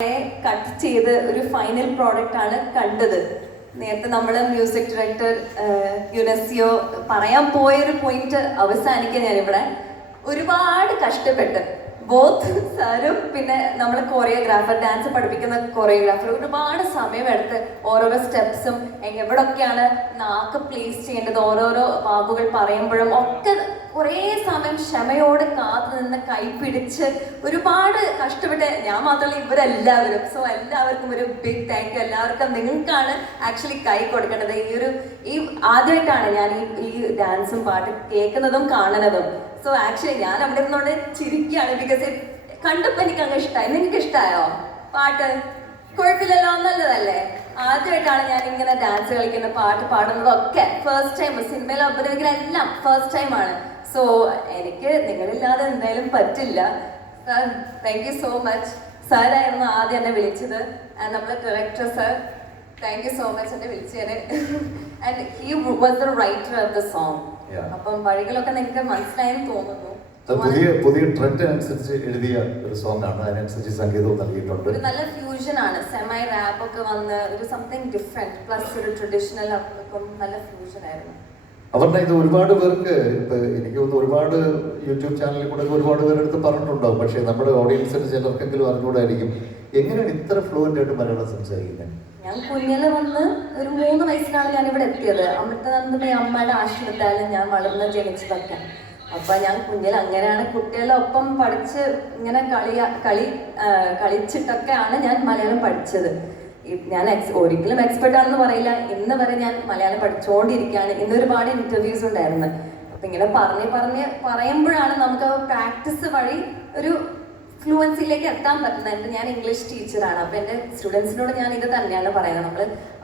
Cut ചെയ്ത് ഒരു final product ആണ് കണ്ടത്. നേരത്തെ നമ്മൾ മ്യൂസിക് ഡയറക്ടർ യുനെസിയോ പറയാൻ പോയൊരു പോയിന്റ് അവസാനിക്കാൻ ഞാനിവിടെ ഒരുപാട് കഷ്ടപ്പെട്ട് ബോത്ത് സാറും പിന്നെ നമ്മൾ കൊറിയോഗ്രാഫർ ഡാൻസ് പഠിപ്പിക്കുന്ന കൊറിയോഗ്രാഫർ ഒരുപാട് സമയമെടുത്ത് ഓരോരോ സ്റ്റെപ്സും എവിടൊക്കെയാണ് നാക്ക് പ്ലേസ് ചെയ്യേണ്ടത് ഓരോരോ വാക്കുകൾ പറയുമ്പോഴും ഒക്കെ കുറേ സമയം ക്ഷമയോട് കാത്തു നിന്ന് കൈ പിടിച്ച് ഒരുപാട് കഷ്ടപ്പെട്ട് ഞാൻ മാത്രമല്ല ഇവരെല്ലാവരും. സോ എല്ലാവർക്കും ഒരു ബിഗ് താങ്ക് യു എല്ലാവർക്കും നിങ്ങൾക്കാണ് ആക്ച്വലി കൈ കൊടുക്കേണ്ടത്. ഈ ഒരു ഈ ആദ്യമായിട്ടാണ് ഞാൻ ഈ ഈ ഡാൻസും പാട്ടും കേൾക്കുന്നതും കാണുന്നതും. സോ ആക്ച്വലി ഞാൻ അവിടെ ഇരുന്നോണ്ട് ചിരിക്കുകയാണ് ബിക്കോസ് കണ്ടപ്പോൾ എനിക്ക് അങ്ങ് ഇഷ്ടമായി നിനക്ക് ഇഷ്ടമായോ പാട്ട്? കുഴപ്പമില്ലല്ലോ നല്ലതല്ലേ? ആദ്യമായിട്ടാണ് ഞാൻ ഇങ്ങനെ ഡാൻസ് കളിക്കുന്ന പാട്ട് പാടുന്നതൊക്കെ. ഫസ്റ്റ് ടൈം സിനിമയിൽ എല്ലാം ഫസ്റ്റ് ആണ്. സോ എനിക്ക് നിങ്ങളില്ലാതെ എന്തായാലും പറ്റില്ല. താങ്ക് യു സോ മച്ച് സാറായിരുന്നു ആദ്യം എന്നെ വിളിച്ചത്. ആൻഡ് നമ്മുടെ director sir thank you so much എന്നെ വിളിച്ചതിന്. And he was the writer of the song. അപ്പം വഴികളൊക്കെ നിങ്ങൾക്ക് മനസ്സിലായെന്ന് തോന്നുന്നു. പുതിയ പുതിയ ട്രെൻഡ് അനുസരിച്ച് എഴുതിയ ഒരു സോങ് ആണ്. അതിനനുസരിച്ച് സംഗീതവും നൽകിയിട്ടുണ്ട്. ഒരു നല്ല ഫ്യൂഷൻ ആണ്. സെമൈ റാപ്പ് ഒക്കെ വന്ന് ഒരു സംതിങ് ഡിഫറെന്റ് പ്ലസ് ഒരു ട്രഡീഷണൽ നല്ല ഫ്യൂഷൻ ആയിരുന്നു. അവരുടെ ഇത് ഒരുപാട് പേർക്ക് ഇപ്പൊ എനിക്ക് തോന്നുന്നു ഒരുപാട് യൂട്യൂബ് ചാനലിൽ കൂടെ ഒരുപാട് പേരെടുത്ത് പറഞ്ഞിട്ടുണ്ടാവും. പക്ഷേ നമ്മുടെ ഓഡിയൻസിന് ചിലർക്കെങ്കിലും അറിഞ്ഞുകൂടായിരിക്കും എങ്ങനെയാണ് ഇത്ര ഫ്ലുവന്റ് ആയിട്ട് മലയാളം സംസാരിക്കുന്നത്? ഞാൻ കുഞ്ഞിൽ വന്ന് ഒരു മൂന്ന് വയസ്സിലാണ് ഞാൻ ഇവിടെ എത്തിയത്. അമൃതാനന്ദമയ അമ്മയുടെ ആശ്രമത്തിലാണ് ഞാൻ വളർന്ന് ജനിച്ചതൊക്കെ. അപ്പൊ ഞാൻ കുഞ്ഞിൽ അങ്ങനെയാണ് കുട്ടികളുടെ ഒപ്പം പഠിച്ച് ഇങ്ങനെ കളി കളി കളിച്ചിട്ടൊക്കെയാണ് ഞാൻ മലയാളം പഠിച്ചത്. ഞാൻ എക്സ് ഒരിക്കലും എക്സ്പെർട്ട് ആണെന്ന് പറയില്ല. ഇന്ന് വരെ ഞാൻ മലയാളം പഠിച്ചുകൊണ്ടിരിക്കുകയാണ് ഇന്ന് ഒരുപാട് ഇന്റർവ്യൂസ് ഉണ്ടായിരുന്നു. അപ്പൊ ഇങ്ങനെ പറഞ്ഞ് പറഞ്ഞ് പറയുമ്പോഴാണ് നമുക്ക് പ്രാക്ടീസ് വഴി ഒരു ഫ്ലുവൻസിയിലേക്ക് എത്താൻ പറ്റുന്നത് ഞാൻ ഇംഗ്ലീഷ് ടീച്ചറാണ് അപ്പൊ എന്റെ സ്റ്റുഡൻസിനോട് ഞാൻ ഇത് തന്നെയാണ് പറയുന്നത്. നമ്മൾ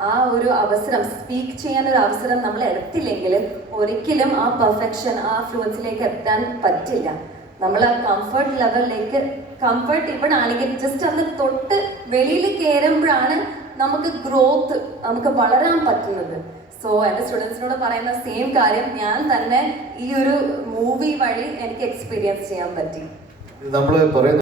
ആ ഒരു അവസരം സ്പീക്ക് ചെയ്യാൻ ഒരു അവസരം നമ്മൾ എടുത്തില്ലെങ്കിൽ ഒരിക്കലും ആ പെർഫെക്ഷൻ ആ ഫ്ലുവൻസിലേക്ക് എത്താൻ പറ്റില്ല. നമ്മൾ ആ കംഫർട്ട് ലെവലിലേക്ക് കംഫർട്ട് ഇവിടെ ആണെങ്കിൽ ജസ്റ്റ് അന്ന് തൊട്ട് വെളിയിൽ കയറുമ്പോഴാണ് നമുക്ക് ഗ്രോത്ത് നമുക്ക് വളരാൻ പറ്റുന്നത്. സോ എന്റെ സ്റ്റുഡൻസിനോട് പറയുന്ന സെയിം കാര്യം ഞാൻ തന്നെ ഈ ഒരു മൂവി വഴി എനിക്ക് എക്സ്പീരിയൻസ് ചെയ്യാൻ പറ്റി. നമ്മൾ പറയുന്ന